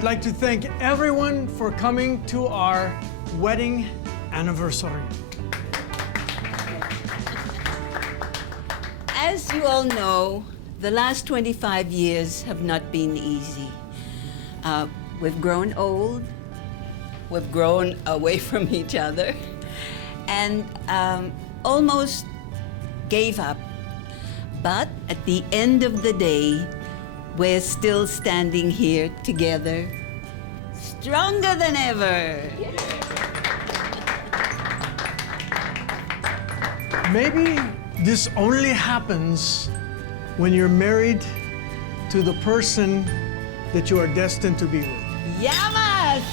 I'd like to thank everyone for coming to our wedding anniversary. As you all know, the last 25 years have not been easy. We've grown old, we've grown away from each other, and almost gave up. But at the end of the day, we're still standing here together, stronger than ever. Maybe this only happens when you're married to the person that you are destined to be with. Yamas!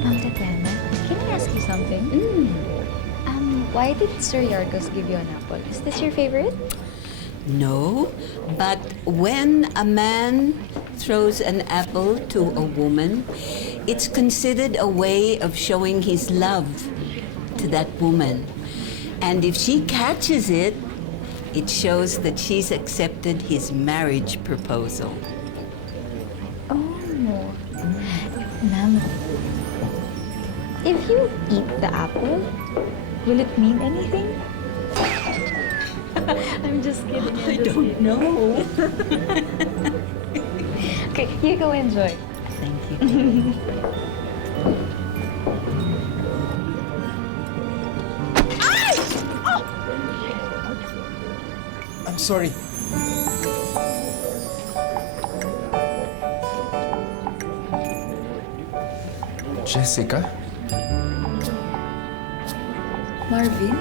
Ma'am Tatiana, can I ask you something? Why did Sir Yorgos give you an apple? Is this your favorite? No, but when a man throws an apple to a woman, it's considered a way of showing his love to that woman. And if she catches it, it shows that she's accepted his marriage proposal. Oh, ma'am. If you eat the apple, will it mean anything? I'm just kidding. I don't know. Okay, you go enjoy. Thank you. I'm sorry. Jessica? Marvin?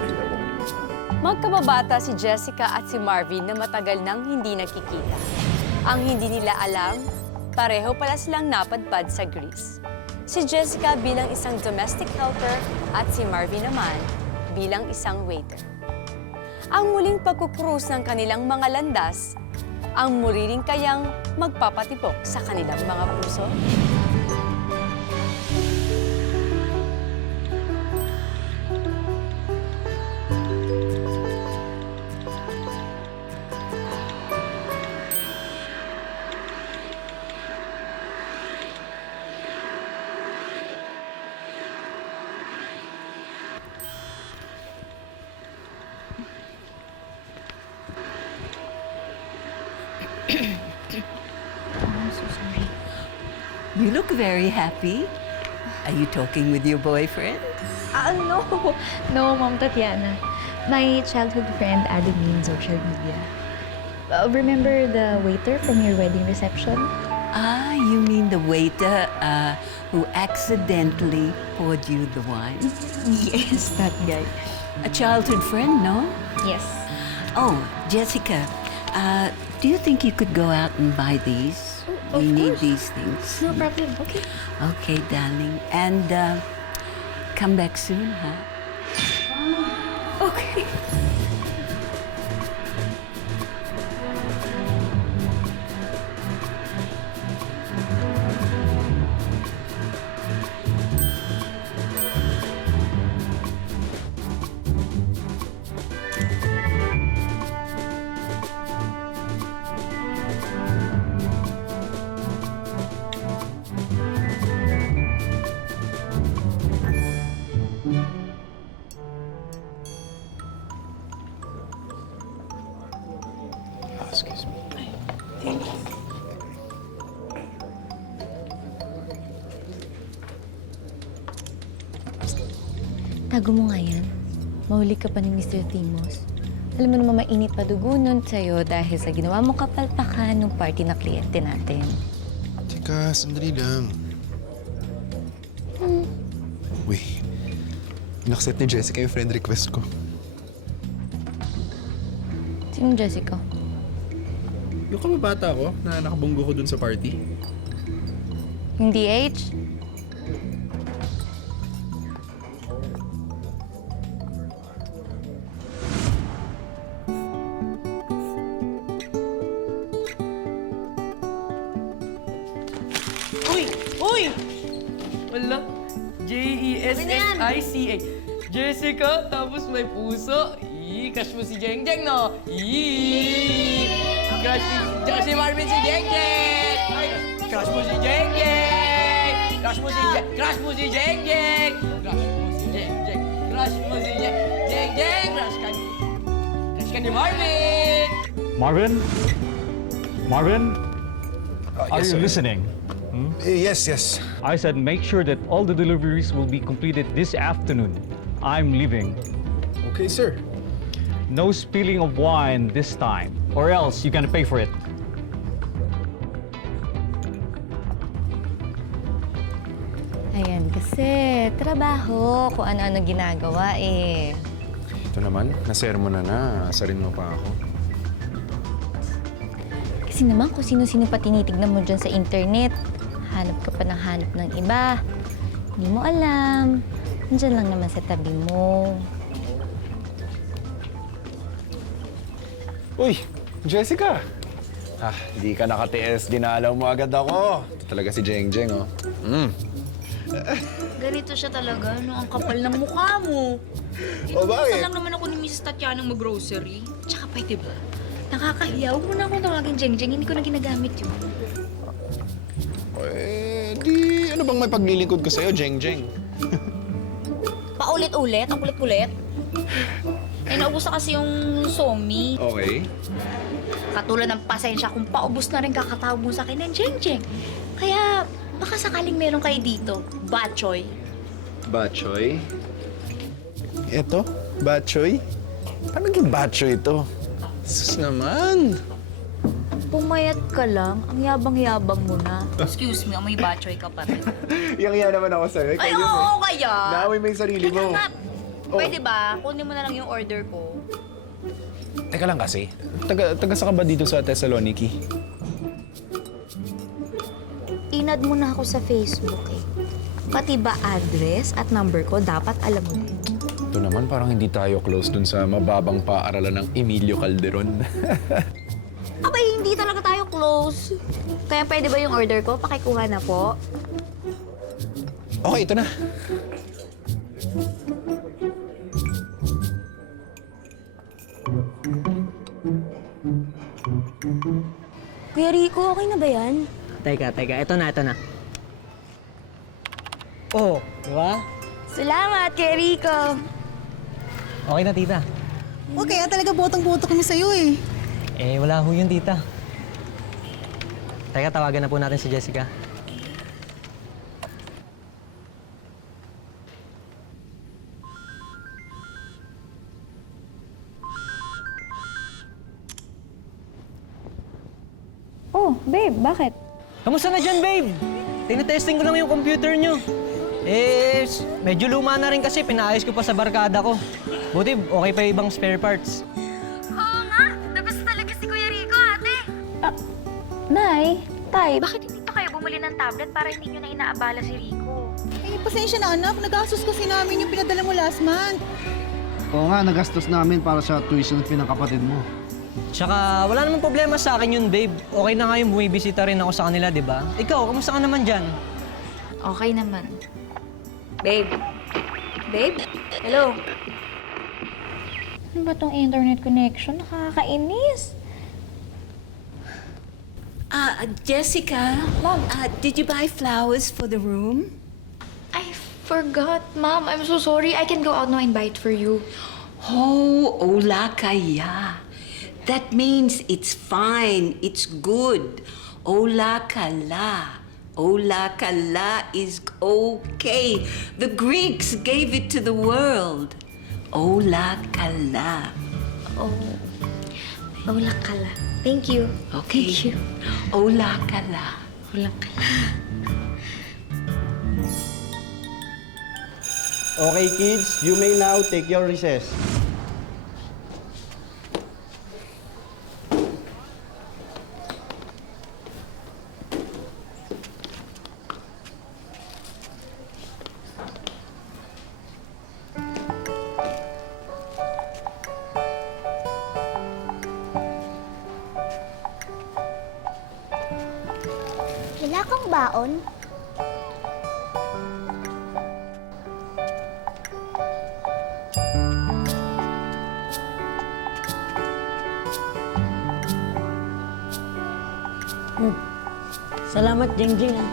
Magkababata si Jessica at si Marvin na matagal nang hindi nagkikita. Ang hindi nila alam, pareho pala silang napadpad sa Greece. Si Jessica bilang isang domestic helper at si Marvin naman bilang isang waiter. Ang muling pagkukrus ng kanilang mga landas, ang muli rin kayang magpapatibok sa kanilang mga puso? I'm so sorry. You look very happy. Are you talking with your boyfriend? No. No, Ma'am Tatiana. My childhood friend added me in social media. Remember the waiter from your wedding reception? Ah, you mean the waiter who accidentally poured you the wine? Yes, that guy. A childhood friend, no? Yes. Oh, Jessica, do you think you could go out and buy these? Of We need course. these things. No problem. Okay. Okay, darling. And come back soon, huh? Okay. Excuse me. Tago mo nga yan. Mahuli ka pa ni Mr. Timos. Alam mo naman mainit pa dugo nun sa'yo dahil sa ginawa mong kapalpakan ng party na kliyente natin. Teka, sandali lang. Wait. In-accept ni Jessica yung friend request ko. Sinong Jessica? Yung kababata ko na nakabunggo ko dun sa party. Yung DH? Uy! Uy! Wala. Jessica. Jessica, tapos may puso. Crush mo si Jeng Jeng, no? Crush si Marvin si Jeng Jeng! Ay, crush mo si Jeng Jeng! Crush mo si Jeng Jeng! Crush mo si Jeng Jeng! Crush mo si Jeng Jeng! Crush ka ni Marvin! Marvin? Marvin? Are yes, you sir. listening? Yes. I said make sure that all the deliveries will be completed this afternoon. I'm leaving. Okay, sir. No spilling of wine this time, or else you're gonna pay for it. Ayan, kasi trabaho, kung ano-ano ginagawa eh. Ito naman, nasermon na. Asarin mo pa ako. Kasi naman kung sino-sino pa tinitignan mo dyan sa internet, hanap ka pa ng hanap ng iba. Hindi mo alam. Nandiyan lang naman sa tabi mo. Uy, Jessica! Di ka nakatiis. Dinalaw mo agad ako. Ito talaga si Jeng Jeng, oh. Ganito siya talaga, no? Ang kapal ng mukha mo. bakit? lang naman ako ni Mrs. Tatiana mag-grocery. Tsaka pa, diba? Nakakahiya. Huwag mo na akong tawagin Jeng-Jeng. Hindi ko na ginagamit yun. Ano bang may paglilingkod ko sa'yo, Jeng Jeng? Paulit-ulit? Ang kulit-kulit? Naubos na kasi yung somi. Okay. Katulad ng pasensya kung paubos na rin kakatawag mo sa akin ng Jeng-Jeng. Kaya baka sakaling meron kayo dito, Batchoy. Batchoy? Eto? Batchoy? Paano naging Batchoy ito? Sus naman! Pumayat ka lang, ang yabang-yabang mo na. Excuse me, may Batchoy ka pa rin. Yang naman ako sa'yo. Ay, oo, kaya. Naaway mo yung sarili mo. Nga, pwede ba? Kunin mo na lang yung order ko. Teka lang kasi. Taga sa ka ba dito sa Thessaloniki? Inad mo na ako sa Facebook eh. Pati ba address at number ko, dapat alam mo din. Ito naman, parang hindi tayo close dun sa mababang paaralan ng Emilio Calderon. Abay, hindi talaga tayo close. Kaya pwede ba yung order ko? Pakikuha na po. Okay, ito na. Kuya Rico, okay na ba yan? Teka. Ito na. Oh, di ba? Salamat, Kuya Rico. Okay na, tita. O kaya talaga botong-boto kami sa'yo eh. Wala ho yun, tita. Teka, tawagan na po natin si Jessica. Oh, babe, bakit? Kamusta na dyan, babe? Tinetesting ko lang yung computer nyo. Medyo luma na rin kasi pinaayos ko pa sa barkada ko. Buti, okay pa yung ibang spare parts. Oo nga, labas talaga si Kuya Rico, ate. Nay, tay, Bakit hindi pa kayo bumili ng tablet para hindi nyo na inaabala si Rico? Eh, pasensya na anak, nagastos kasi namin yung pinadala mo last month. Oo nga, nagastos namin para sa tuition fee ng kapatid mo. Tsaka, wala namang problema sa akin yun, babe. Okay na nga yung bumibisita rin ako sa kanila, di ba? Ikaw, kamusta ka naman dyan? Okay naman. Babe? Babe? Hello? ano ba tong internet connection? Nakakainis. Jessica, Mom. did you buy flowers for the room? I forgot, Mom. I'm so sorry. I can go out now and buy it for you. Oh, ola kaya. That means it's fine, it's good. Ola kala. Ola kala is okay. The Greeks gave it to the world. Ola kala. Oh. Wala ka la. Thank you. Okay? Thank you. Ola kala. Wala ka la. Okay, kids, you may now take your recess. Wala kang baon? Salamat, Jingjing, ah.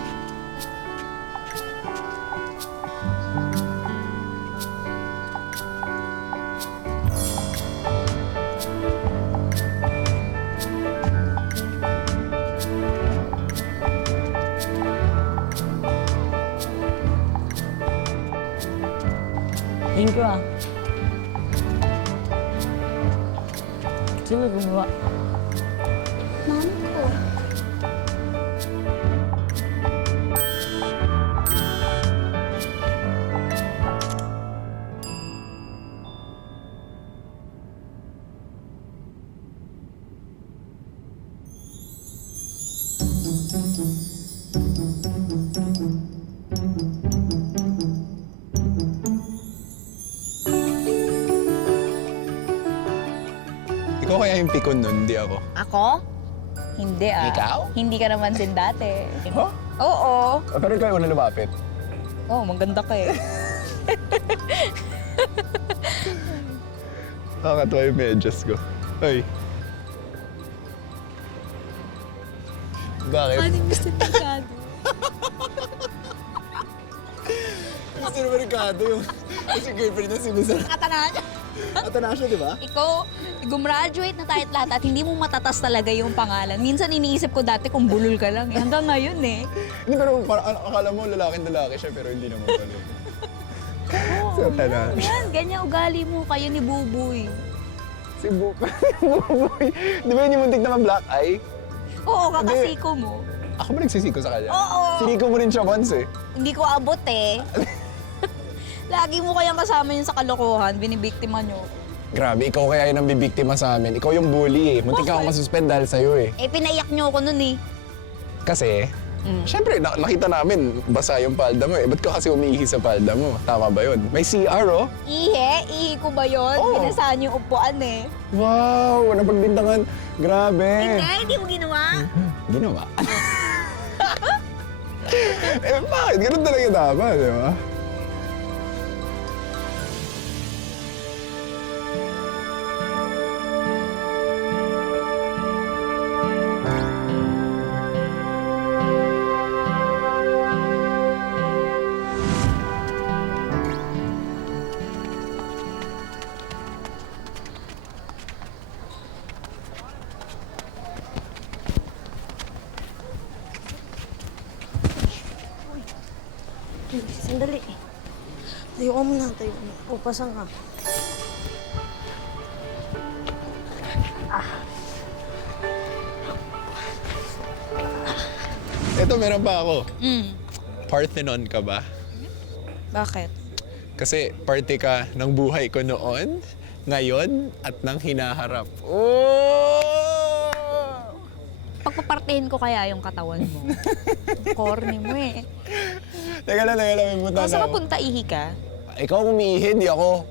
Thank you, ah. Sino gumawa? Mami ko. Ikaw kaya yung pikon nun, hindi ako. Ako? Hindi ah. Ikaw? Hindi ka naman din dati. Huh? Oo. Pero ikaw yung lumapit. Oh, maganda ka eh. Nakakatawa yung medyas ko. Ay. Bakit? Ano yung Mr. Picado? Gusto naman Ricardo yung kasi girlfriend na si Miss Katanasya. Atanasya, di ba? Ikaw, gumraduate na tayo't lahat at hindi mo matatas talaga yung pangalan. Minsan iniisip ko dati kung bulol ka lang eh. Hanggang ngayon eh. Hindi, pero akala mo lalaking-lalaki siya, pero hindi naman pala. Si Atanasya. Yan, ganyan ugali mo kayo ni Buboy. Si Buboy. Di ba yun yung muntik na ma-black eye? Oo, kakasiko mo. Ako ba nagsisiko sa kanya? Oo. Siniko mo rin siya once eh. Hindi ko abot eh. Lagi mo kayang kasama yun sa kalokohan, binibiktima nyo. Grabe, ikaw kaya yung nambibiktima sa amin. Ikaw yung bully eh. Muntik ka akong masuspend dahil sa'yo eh. Eh, pinaiyak nyo ako nun eh. Kasi, syempre, nakita namin basa yung palda mo eh. Ba't ka kasi umiihi sa palda mo? Tama ba yun? May CR oh. Ihi ko ba yun? Oo. Binasahan yung upuan eh. Wow, napagbintangan. Grabe. Hindi mo ginawa. Ginawa. Eh, bakit? Ganun talaga dapat, di ba? Sandali. Tayo ka muna, tayo. Upasan ka. Ito, meron pa ako. Parthenon ka ba? Bakit? Kasi parte ka ng buhay ko noon, ngayon, at ng hinaharap. Oh! Pagpapartihin ko kaya yung katawan mo. Corny mo eh. Teka lang, may punta Saan na ka ako. punta, ihi ka? Ikaw umiihi, hindi ako.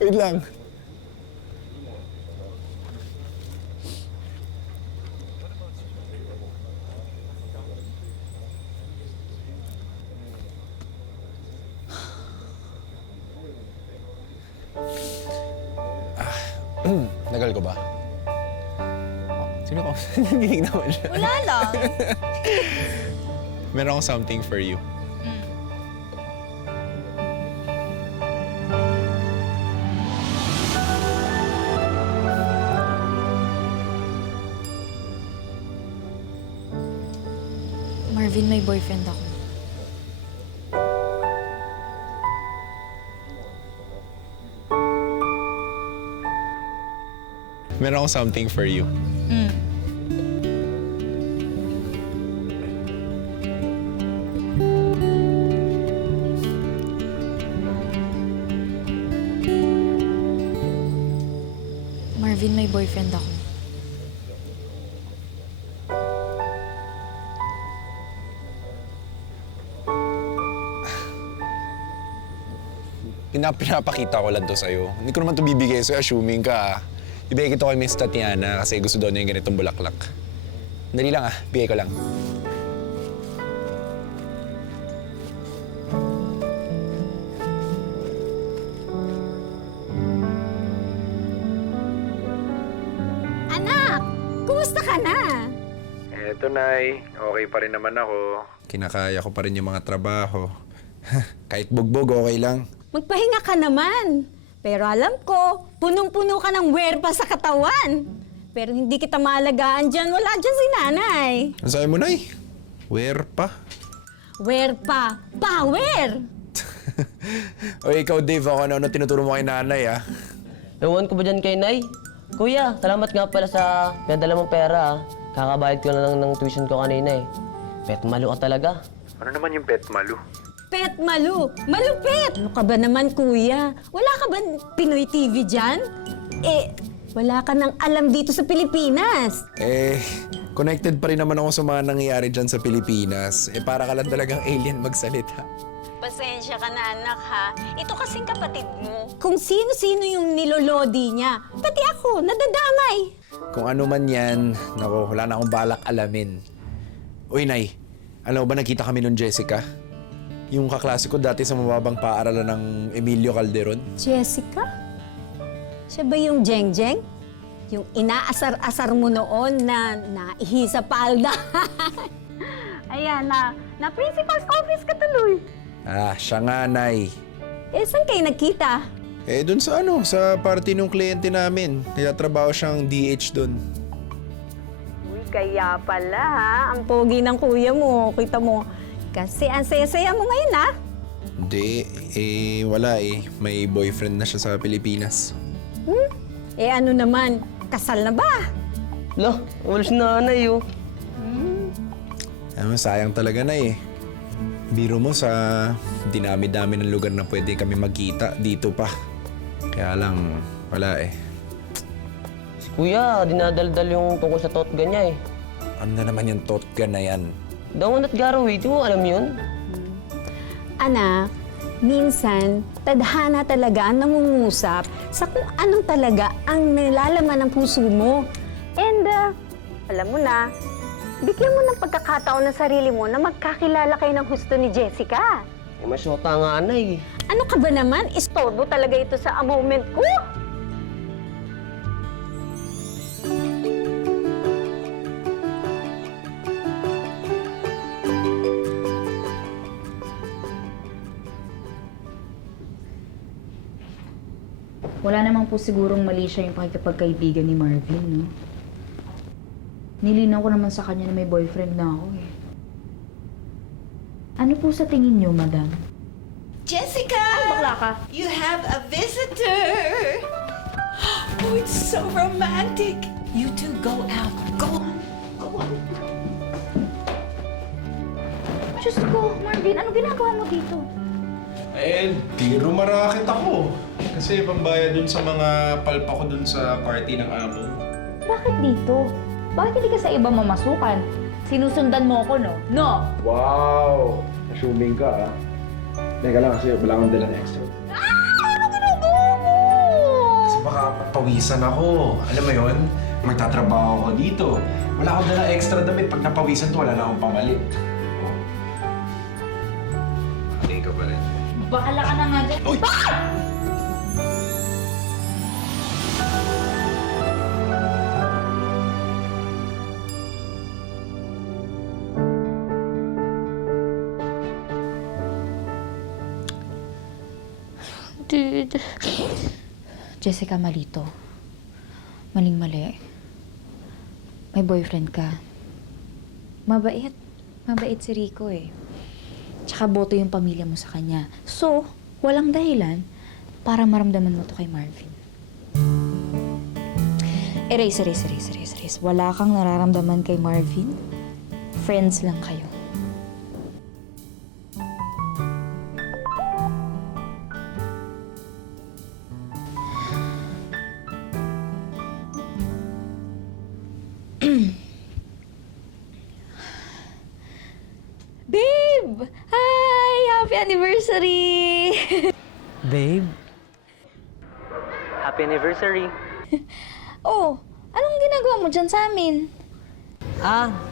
Wait lang. Nagal ko ba? Sino ko? Naginig naman siya. Wala lang. Meron akong something for you. Marvin, may boyfriend ako. Meron akong something for you. Marvin, may boyfriend ako. Pinapakita ko lang to sa'yo. Hindi ko naman to bibigay sa'yo, assuming ka. Ibigay ko kay Miss Tatiana kasi gusto daw niya yung ganitong bulaklak. Dali lang bigay ko lang. Anak! Kumusta ka na? Eto, Nay. Okay pa rin naman ako. Kinakaya ko pa rin yung mga trabaho. Kahit bugbog, okay lang. Magpahinga ka naman. Pero alam ko, punong-puno ka ng wear pa sa katawan. Pero hindi kita maalagaan dyan. Wala dyan si nanay. Ano sabi mo, Nay? Where pa? Wear pa. Power! O ikaw, Dave, ako ano tinuturo mo kay nanay, ah? Ewan ko ba dyan kay Nay? Kuya, salamat nga pala sa pinadala mong pera. Kakabayad ko na lang ng tuition ko kanina eh. Pet malu ka talaga. Ano naman yung pet malu? Pet Malu. Malupit! Ano ka ba naman, kuya? Wala ka ba Pinoy TV dyan? Wala ka nang alam dito sa Pilipinas. Connected pa rin naman ako sa mga nangyayari dyan sa Pilipinas. Para ka lang talagang alien magsalita. Pasensya ka na, anak, ha? Ito kasing kapatid mo. Kung sino-sino yung nilolodi niya, pati ako, nadadamay. Kung ano man yan, naku, wala na akong balak alamin. Uy, Nay, alam mo ba nakita kami nun, Jessica? Yung kaklase ko dati sa mababang paaralan ng Emilio Calderon. Jessica? Siya ba yung Jeng-Jeng? Yung inaasar-asar mo noon na naihi sa palda? Ayan, na principal's office ka tuloy. Siya nga, Nay. Saan kayo nagkita? Dun sa sa party ng kliyente namin. Nagtatrabaho siyang DH dun. Uy, kaya pala, ha? Ang pogi ng kuya mo. Kita mo. Kasi ang saya-saya mo ngayon, ha? Hindi, wala May boyfriend na siya sa Pilipinas. Ano naman? Kasal na ba? Lo, walis na nanay oh. Sayang talaga, Nay. Biro mo sa dinami-dami ng lugar na pwede kami magkita, dito pa. Kaya lang, wala Si Kuya, dinadaldal yung tungkol sa totga niya eh. Ano na naman yung totga na yan? Daw at garaway, di mo alam yun? Anak, minsan, tadhana talaga ang nangungusap sa kung anong talaga ang nilalaman ng puso mo. And, alam mo na, bigyan mo ng pagkakataon ng sarili mo na magkakilala kayo ng husto ni Jessica. May syota nga anay. Ano ka ba naman? Istorbo talaga ito sa moment ko. Wala naman po sigurong mali siya yung pakikipagkaibigan ni Marvin, no? Nilinaw ko naman sa kanya na may boyfriend na ako, eh. Ano po sa tingin niyo, madam? Jessica! Ay, bakla ka. You have a visitor! Oh, it's so romantic! You two go out. Go on. Go on. Diyos ko, Marvin, ano ginagawa mo dito? Di rumarakit ako. Kasi pambayad dun sa mga palpa ko dun sa party ng amo. Bakit dito? Bakit hindi ka sa iba mamasukan? Sinusundan mo ako, no? No! Wow! Assuming ka, ah. Teka lang kasi wala akong dalang extra. Ano ginagawa mo? Kasi baka papawisan ako. Alam mo yun? Magtatrabaho ako dito. Wala akong dalang extra damit. Pag napawisan to, wala na akong pamalit. Tingin ka pa rin. Bakala ka na nga dyan. Uy! Dude. Jessica, malito. Maling-mali. May boyfriend ka. Mabait. Mabait si Rico eh. Tsaka boto yung pamilya mo sa kanya. So, walang dahilan para maramdaman mo to kay Marvin. Erase. Wala kang nararamdaman kay Marvin. Friends lang kayo. Babe! Hi! Happy anniversary! Babe? Happy anniversary. Oh, anong ginagawa mo dyan sa amin?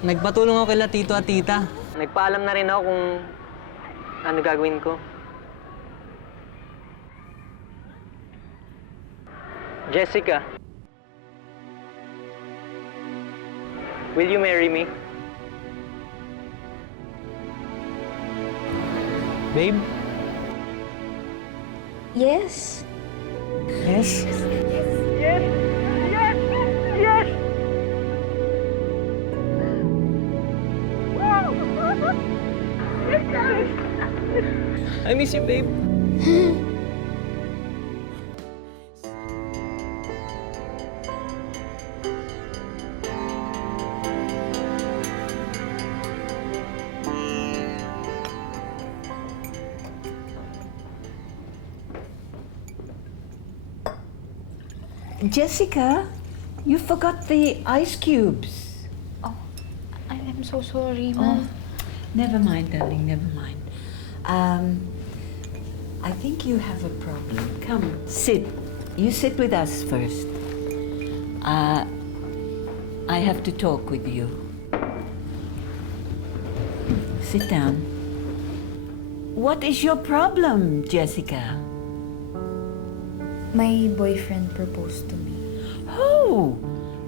Nagpatulong ako kila tito at tita. Nagpaalam na rin ako kung ano gagawin ko. Jessica, will you marry me? Babe? Yes. Yes? I miss you, babe. Jessica, you forgot the ice cubes. I'm so sorry, Mom. Never mind, darling, never mind. I think you have a problem. Come, sit. You sit with us first. I have to talk with you. Sit down. What is your problem, Jessica? My boyfriend proposed to me. Who?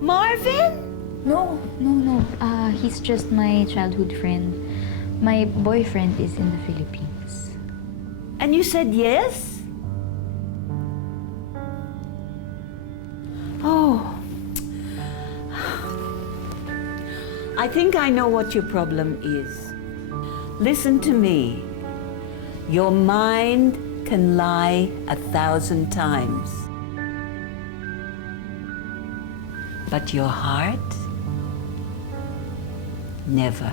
Marvin? No. He's just my childhood friend. My boyfriend is in the Philippines. And you said yes? Oh. I think I know what your problem is. Listen to me. Your mind can lie 1,000 times. But your heart? Never.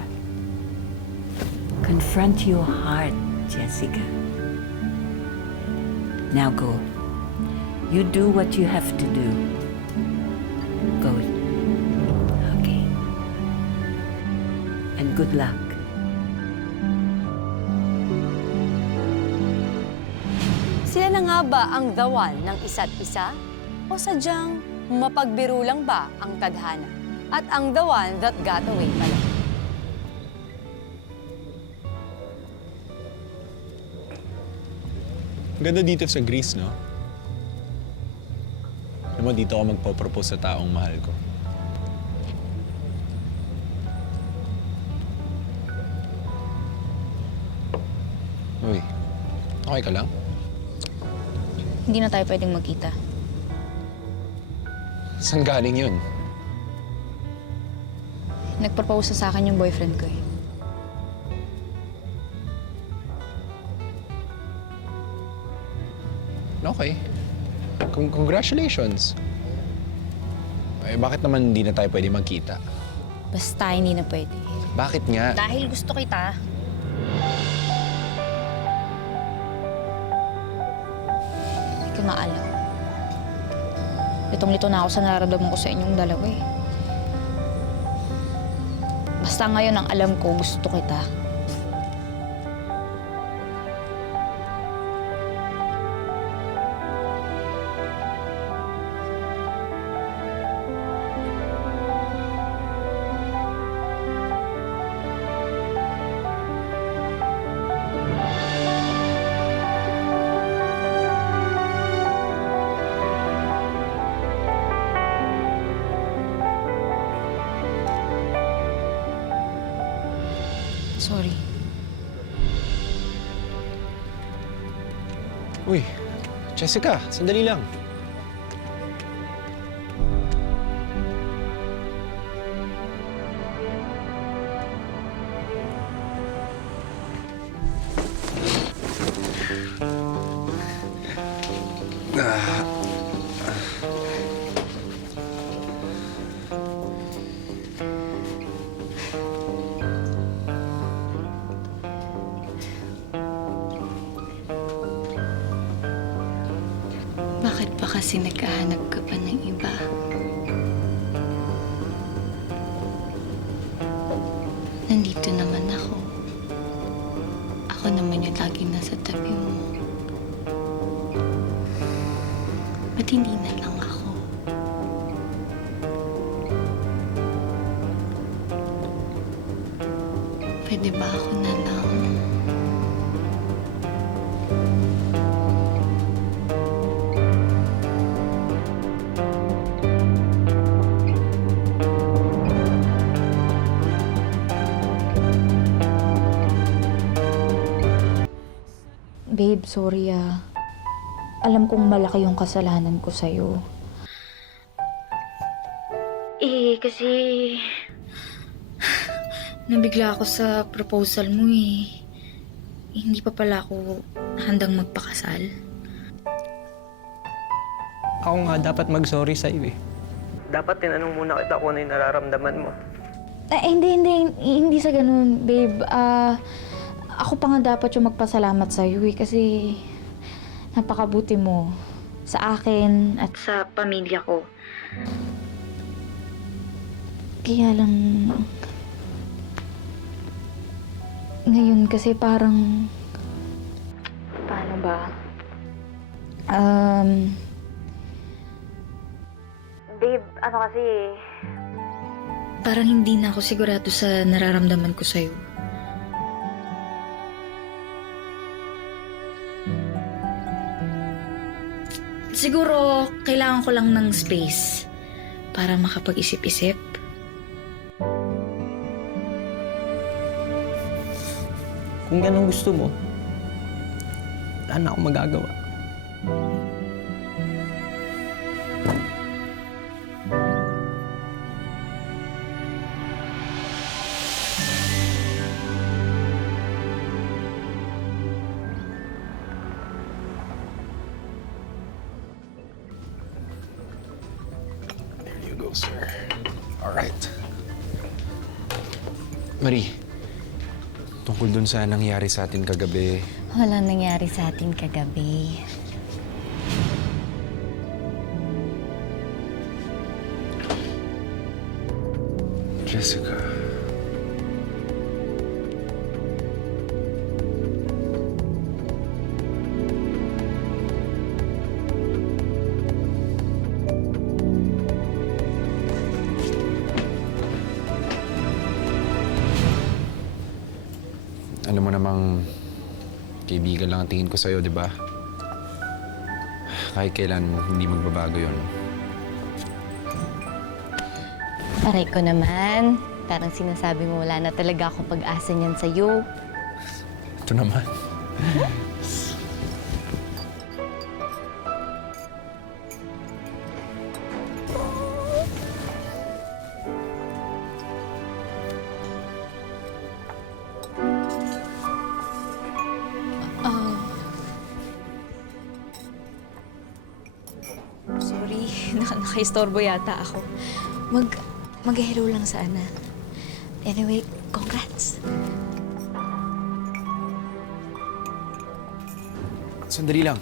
Confront your heart, Jessica. Now go. You do what you have to do. Go. Okay. And good luck. Sila na nga ba ang the one ng isa't isa? O sadyang mapagbiro lang ba ang tadhana? At ang the one that got away pala? Ganda dito sa Greece, no? Alam mo, dito ako magpo-propose sa taong mahal ko. Uy, okay ka lang? Hindi na tayo pwedeng magkita. Saan galing yun? Nagpropose sa akin yung boyfriend ko eh. Okay. Congratulations. Eh, bakit naman hindi na tayo pwede magkita? Basta hindi na pwede. Bakit nga? Dahil gusto kita. Hindi ko na alam. Litong-lito na ako sa nararamdaman ko sa inyong dalawa eh. Basta ngayon ang alam ko, gusto kita. Sorry. Uy, Jessica, sandali lang. Bakit pa kasi naghahanap ka pa ng iba? Nandito naman ako. Ako naman yung lagi nasa tabi mo. Ba't hindi na lang ako? Pwede ba ako na lang? Babe, sorry ah. Alam kong malaki yung kasalanan ko sa'yo. Kasi... nabigla ako sa proposal mo eh. Hindi pa pala ako handang magpakasal. Ako nga dapat mag-sorry sa'yo eh. Dapat tinanong muna kita kung ano yung nararamdaman mo. Hindi sa ganun, babe. Ako pa nga dapat yung magpasalamat sa'yo eh. Kasi napakabuti mo sa akin at sa pamilya ko. Kaya lang... ngayon kasi parang... paano ba? Babe, ano kasi... parang hindi na ako sigurado sa nararamdaman ko sa'yo. Siguro, kailangan ko lang ng space para makapag-isip-isip. Kung ganun gusto mo, wala na akong magagawa. There you go, sir. All right. Marie, tungkol dun sa nangyari sa atin kagabi, Walang nangyari sa atin kagabi. Jessica. Alam mo namang kaibigan lang ang tingin ko sa'yo, di ba? Kahit kailan, hindi magbabago yon. Aray ko naman. Parang sinasabi mo wala na talaga akong pag-asa niyan sa'yo. Ito naman. Sorry, nakaistorbo yata ako. Mag-hello lang sana. Anyway, congrats. Sandali lang.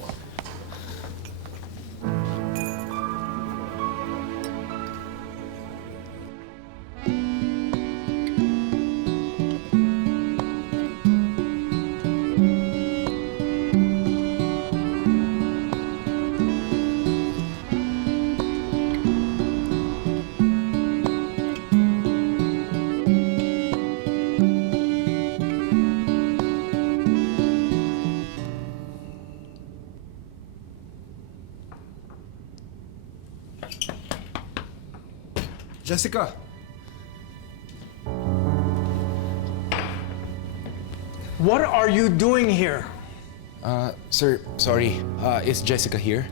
Jessica! What are you doing here? Sir, sorry. Is Jessica here?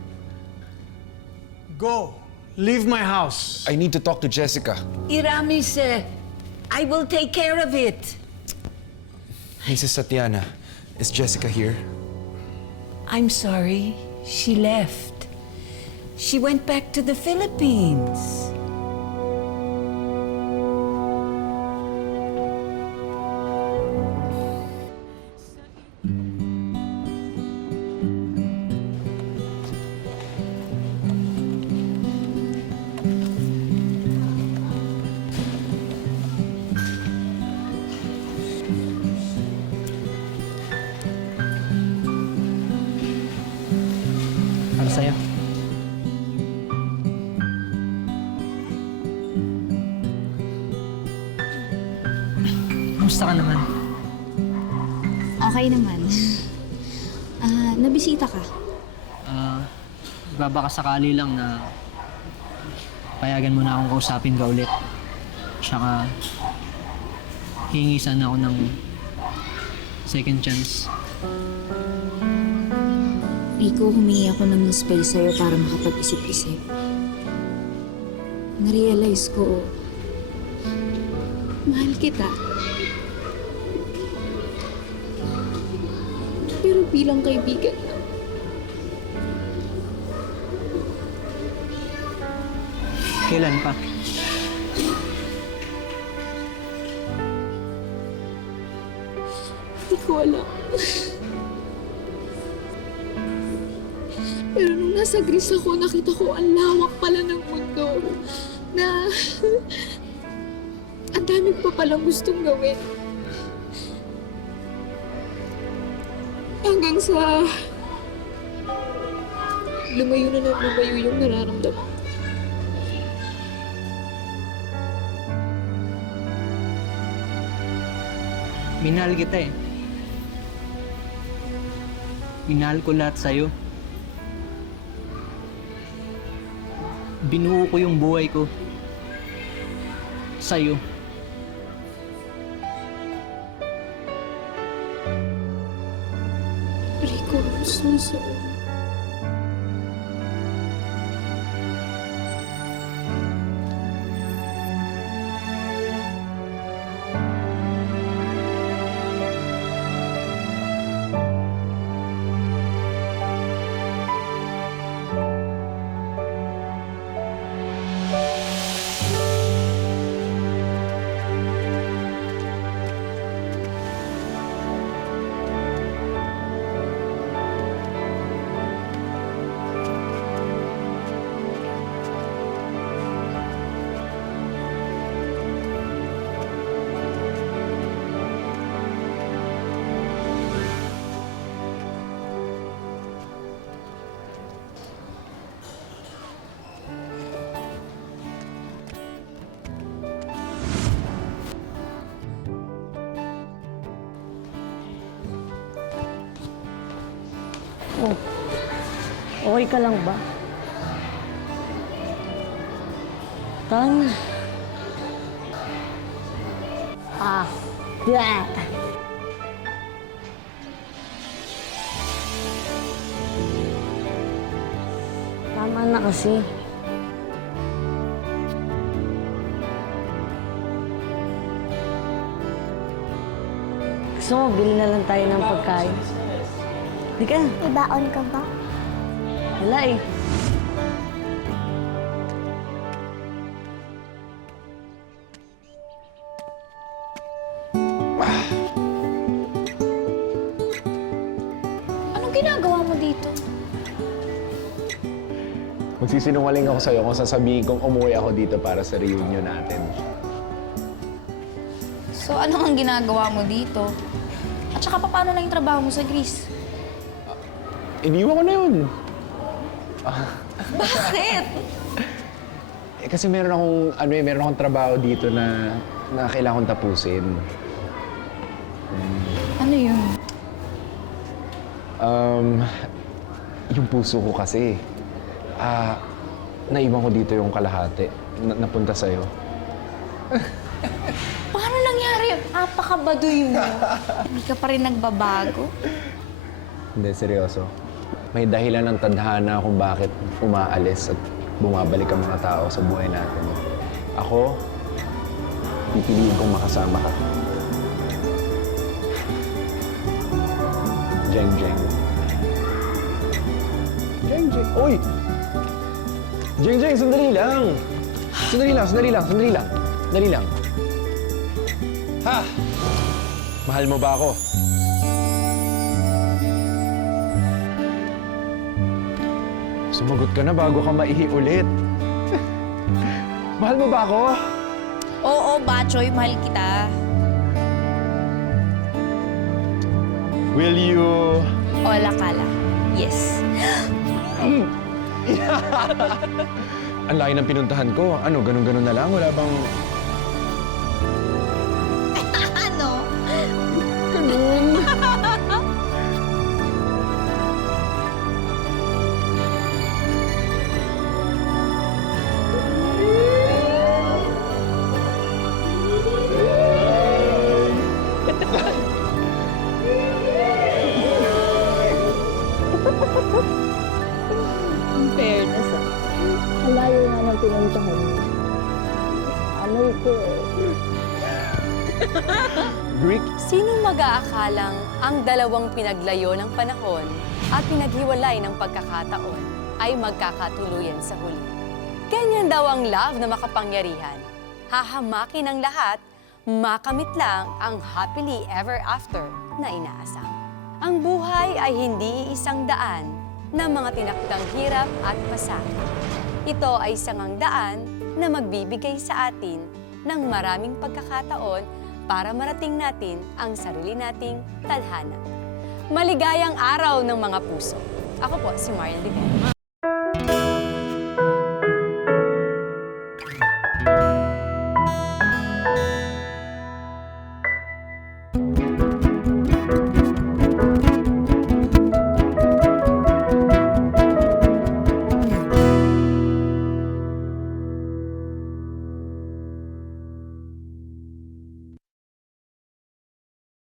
Go. Leave my house. I need to talk to Jessica. Iramis, I will take care of it. Mrs. Tatiana, is Jessica here? I'm sorry. She left. She went back to the Philippines. Ano sa'yo? Kamusta ka naman? Okay naman. Nabisita ka? Baka sakali lang na payagan mo na akong kausapin ka ulit. Tsaka hihingi sana ako ng second chance. Rico, humingi ako ng space sa'yo para makapag-isip-isip. Narealize ko, mahal kita. Pero bilang kaibigan lang. Kailan pa? Hindi ko alam. Pero nung nasa Greece ako, nakita ko ang lawak pala ng mundo. Na ang dami ko pa palang gustong gawin. Hanggang sa lumayo na ng lumayo yung nararamdaman ko. Minahal kita eh. Minahal ko lahat sa'yo. Binuo ko yung buhay ko sa'yo. Rico, I'm so sorry. Okay ka lang ba? Tama. Yeah. Tama na kasi. Gusto mo, bili na lang tayo ng pagkain. Di ka. Ibaon ka ba? Wala eh. Anong ginagawa mo dito? Magsisinungaling ako sa'yo kung sasabihin kong umuwi ako dito para sa reunion natin. So, ano ang ginagawa mo dito? At saka, paano na yung trabaho mo sa Greece? Iniwan ko na yun. Bakit? Kasi meron akong trabaho dito na kailangan kong tapusin. Ano yun? Yung puso ko kasi. Naiwan ko dito yung kalahati. Napunta sa'yo. Paano nangyari? Apakabaduy mo. Hindi ka pa rin nagbabago. Hindi, seryoso. May dahilan ng tadhana kung bakit umaalis at bumabalik ang mga tao sa buhay natin. Ako, pipiliin kong makasama ka. Jeng Jeng. Jeng Jeng. Uy! Jeng Jeng, sandali lang! Sandali lang. Ha! Mahal mo ba ako? Sumagot ka na bago ka maihi ulit. Mahal mo ba ako? Oo, Bachoy, mahal kita. Will you... Ola kala. Yes. Ang laki ng pinuntahan ko. Ano, ganun-ganun na lang? Wala bang... Ano? Ganun. Ha ha ha! Greek? Sino mag-aakalang ang dalawang pinaglayo ng panahon at pinaghiwalay ng pagkakataon ay magkakatuluyan sa huli? Ganyan daw ang love na makapangyarihan. Hahamakin ang lahat, makamit lang ang happily ever after na inaasam. Ang buhay ay hindi isang daan ng mga tinakdang hirap at pasakit. Ito ay sangang daan na magbibigay sa atin ng maraming pagkakataon para marating natin ang sarili nating tadhana. Maligayang araw ng mga puso. Ako po si Marian Rivera.